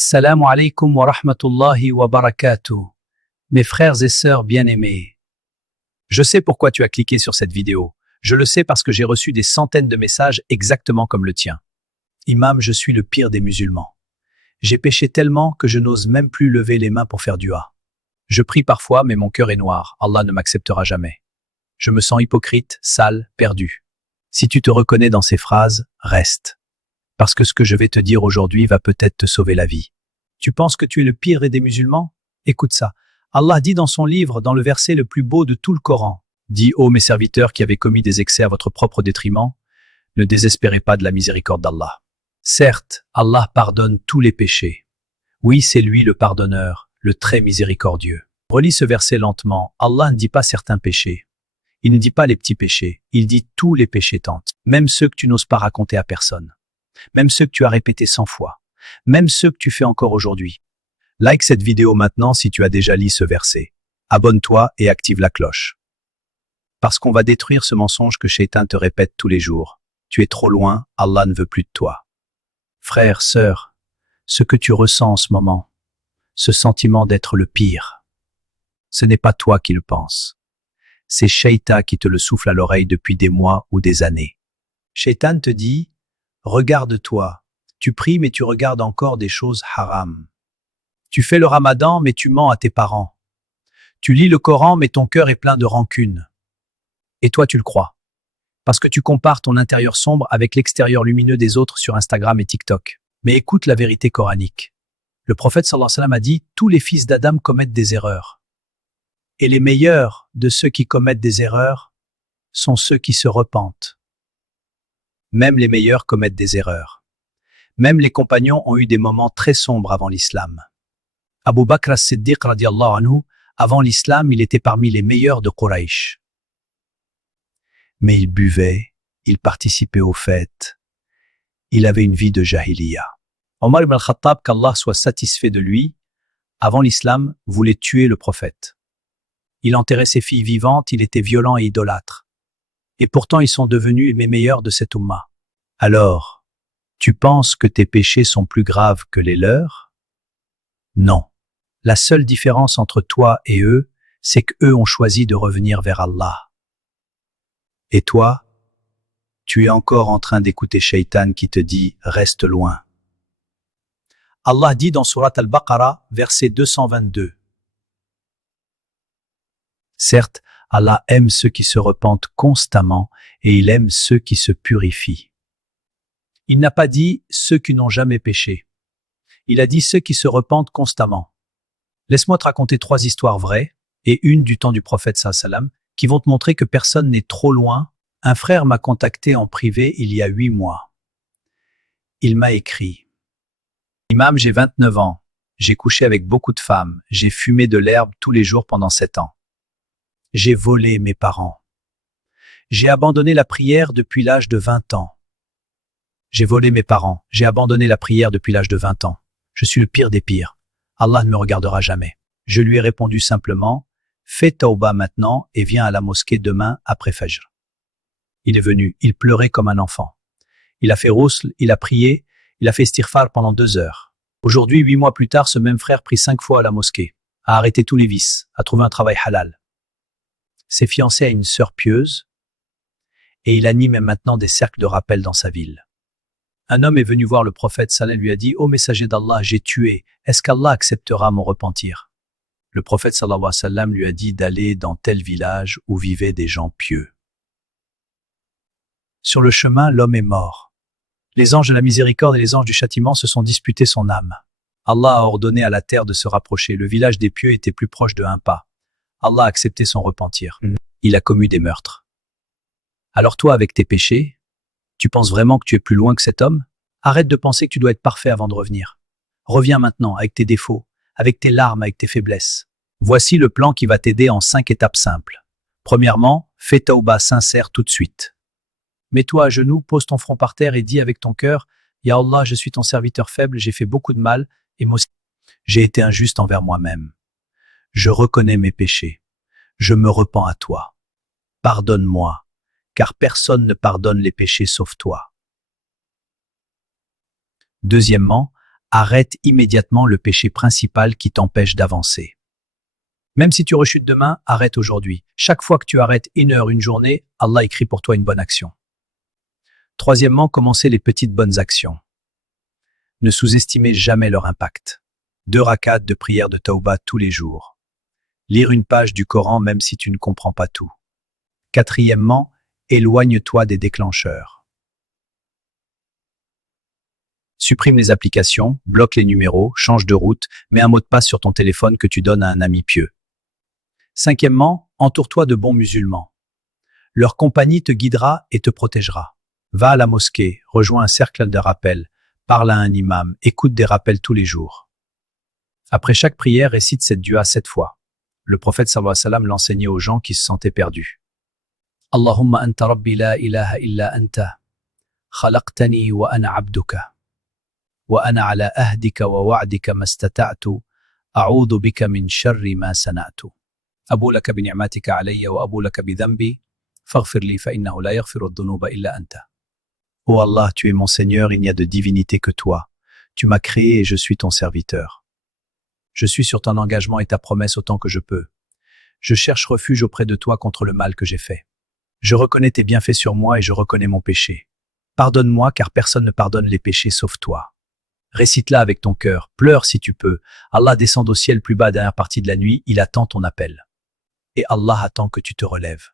Assalamu alaikum wa rahmatullahi wa barakatuh. Mes frères et sœurs bien-aimés. Je sais pourquoi tu as cliqué sur cette vidéo. Je le sais parce que j'ai reçu des centaines de messages exactement comme le tien. Imam, je suis le pire des musulmans. J'ai péché tellement que je n'ose même plus lever les mains pour faire dua. Je prie parfois, mais mon cœur est noir. Allah ne m'acceptera jamais. Je me sens hypocrite, sale, perdu. Si tu te reconnais dans ces phrases, reste. Parce que ce que je vais te dire aujourd'hui va peut-être te sauver la vie. Tu penses que tu es le pire des musulmans? Écoute ça. Allah dit dans son livre, dans le verset le plus beau de tout le Coran, dit « Ô mes serviteurs qui avez commis des excès à votre propre détriment, ne désespérez pas de la miséricorde d'Allah. Certes, Allah pardonne tous les péchés. Oui, c'est lui le pardonneur, le très miséricordieux. » Relis ce verset lentement. Allah ne dit pas certains péchés. Il ne dit pas les petits péchés. Il dit tous les péchés tentent, même ceux que tu n'oses pas raconter à personne. Même ceux que tu as répétés 100 fois, même ceux que tu fais encore aujourd'hui. Like cette vidéo maintenant si tu as déjà lu ce verset. Abonne-toi et active la cloche. Parce qu'on va détruire ce mensonge que Shaitan te répète tous les jours. Tu es trop loin, Allah ne veut plus de toi. Frère, sœur, ce que tu ressens en ce moment, ce sentiment d'être le pire, ce n'est pas toi qui le penses. C'est Shaitan qui te le souffle à l'oreille depuis des mois ou des années. Shaitan te dit: regarde-toi, tu pries mais tu regardes encore des choses haram. Tu fais le ramadan mais tu mens à tes parents. Tu lis le Coran mais ton cœur est plein de rancune. Et toi tu le crois. Parce que tu compares ton intérieur sombre avec l'extérieur lumineux des autres sur Instagram et TikTok. Mais écoute la vérité coranique. Le prophète sallallahu alayhi wa sallam a dit: tous les fils d'Adam commettent des erreurs. Et les meilleurs de ceux qui commettent des erreurs sont ceux qui se repentent. Même les meilleurs commettent des erreurs. Même les compagnons ont eu des moments très sombres avant l'islam. Abu Bakr as-Siddiq radiallahu anhu, avant l'islam, il était parmi les meilleurs de Quraysh. Mais il buvait, il participait aux fêtes. Il avait une vie de jahiliya. Omar ibn al-Khattab, qu'Allah soit satisfait de lui, avant l'islam, voulait tuer le prophète. Il enterrait ses filles vivantes, il était violent et idolâtre. Et pourtant ils sont devenus les meilleurs de cette Ummah. Alors, tu penses que tes péchés sont plus graves que les leurs? Non. La seule différence entre toi et eux, c'est qu'eux ont choisi de revenir vers Allah. Et toi, tu es encore en train d'écouter Shaitan qui te dit « reste loin ». Allah dit dans Surat Al-Baqarah, verset 222. Certes, Allah aime ceux qui se repentent constamment et il aime ceux qui se purifient. Il n'a pas dit ceux qui n'ont jamais péché. Il a dit ceux qui se repentent constamment. Laisse-moi te raconter 3 histoires vraies et une du temps du prophète sallallahu alayhi wa sallam qui vont te montrer que personne n'est trop loin. Un frère m'a contacté en privé il y a 8 mois. Il m'a écrit: Imam, j'ai 29 ans. J'ai couché avec beaucoup de femmes. J'ai fumé de l'herbe tous les jours pendant 7 ans. J'ai volé mes parents. J'ai abandonné la prière depuis l'âge de 20 ans. J'ai volé mes parents. J'ai abandonné la prière depuis l'âge de 20 ans. Je suis le pire des pires. Allah ne me regardera jamais. Je lui ai répondu simplement: fais tauba maintenant et viens à la mosquée demain après Fajr. Il est venu, il pleurait comme un enfant. Il a fait rousl, il a prié, il a fait istighfar pendant 2 heures. Aujourd'hui, 8 mois plus tard, ce même frère prie 5 fois à la mosquée, a arrêté tous les vices, a trouvé un travail halal. S'est fiancé à une sœur pieuse et il anime maintenant des cercles de rappel dans sa ville. Un homme est venu voir le prophète sallallahu lui a dit: ô messager d'Allah, j'ai tué, est-ce qu'Allah acceptera mon repentir? Le prophète sallallahu alayhi wa sallam lui a dit d'aller dans tel village où vivaient des gens pieux. Sur le chemin, l'homme est mort. Les anges de la miséricorde et les anges du châtiment se sont disputés son âme. Allah a ordonné à la terre de se rapprocher. Le village des pieux était plus proche de 1 pas. Allah a accepté son repentir. Il a commis des meurtres. Alors toi, avec tes péchés, tu penses vraiment que tu es plus loin que cet homme? Arrête de penser que tu dois être parfait avant de revenir. Reviens maintenant avec tes défauts, avec tes larmes, avec tes faiblesses. Voici le plan qui va t'aider en 5 étapes simples. Premièrement, fais tauba sincère tout de suite. Mets-toi à genoux, pose ton front par terre et dis avec ton cœur: Ya Allah, je suis ton serviteur faible, j'ai fait beaucoup de mal et moi aussi, j'ai été injuste envers moi-même. Je reconnais mes péchés. Je me repens à toi. Pardonne-moi, car personne ne pardonne les péchés sauf toi. Deuxièmement, Arrête immédiatement le péché principal qui t'empêche d'avancer. Même si tu rechutes demain, arrête aujourd'hui. Chaque fois que tu arrêtes 1 heure, une journée, Allah écrit pour toi une bonne action. Troisièmement, commencez les petites bonnes actions. Ne sous-estimez jamais leur impact. 2 rakats de prière de Tawbah tous les jours. Lire une page du Coran même si tu ne comprends pas tout. Quatrièmement, éloigne-toi des déclencheurs. Supprime les applications, bloque les numéros, change de route, mets un mot de passe sur ton téléphone que tu donnes à un ami pieux. Cinquièmement, entoure-toi de bons musulmans. Leur compagnie te guidera et te protégera. Va à la mosquée, rejoins un cercle de rappel, parle à un imam, écoute des rappels tous les jours. Après chaque prière, récite cette dua 7 fois. Le prophète sallallahu alayhi wa sallam l'enseignait aux gens qui se sentaient perdus. Allahumma anta rabbi la ilaha illa anta, khalaqtani wa ana abduka, wa ana ala ahdika wa wa'dika mastata'tu, a'udhu bika min sharri ma sana'tu. Abu laka bi ni'matika alayya wa abu laka bi dhanbi, faghfir li fa innahu la yaghfiru adh-dhunuba illa anta. Ô Allah, tu es mon Seigneur, il n'y a de divinité que toi. Tu m'as créé et je suis ton serviteur. Je suis sur ton engagement et ta promesse autant que je peux. Je cherche refuge auprès de toi contre le mal que j'ai fait. Je reconnais tes bienfaits sur moi et je reconnais mon péché. Pardonne-moi car personne ne pardonne les péchés sauf toi. Récite-la avec ton cœur, pleure si tu peux. Allah descend au ciel plus bas dernière partie de la nuit, il attend ton appel. Et Allah attend que tu te relèves.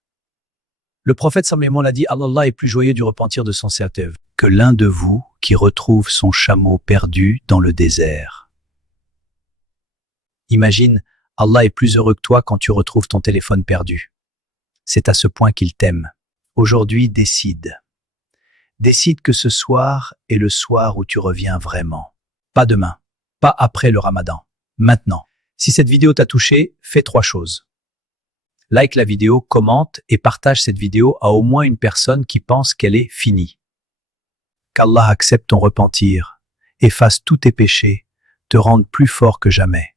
Le prophète sallallahu l'a dit, Allah est plus joyeux du repentir de son serviteur que l'un de vous qui retrouve son chameau perdu dans le désert. Imagine, Allah est plus heureux que toi quand tu retrouves ton téléphone perdu. C'est à ce point qu'il t'aime. Aujourd'hui, décide. Décide que ce soir est le soir où tu reviens vraiment. Pas demain, pas après le Ramadan, maintenant. Si cette vidéo t'a touché, fais 3 choses. Like la vidéo, commente et partage cette vidéo à au moins une personne qui pense qu'elle est finie. Qu'Allah accepte ton repentir, efface tous tes péchés, te rende plus fort que jamais.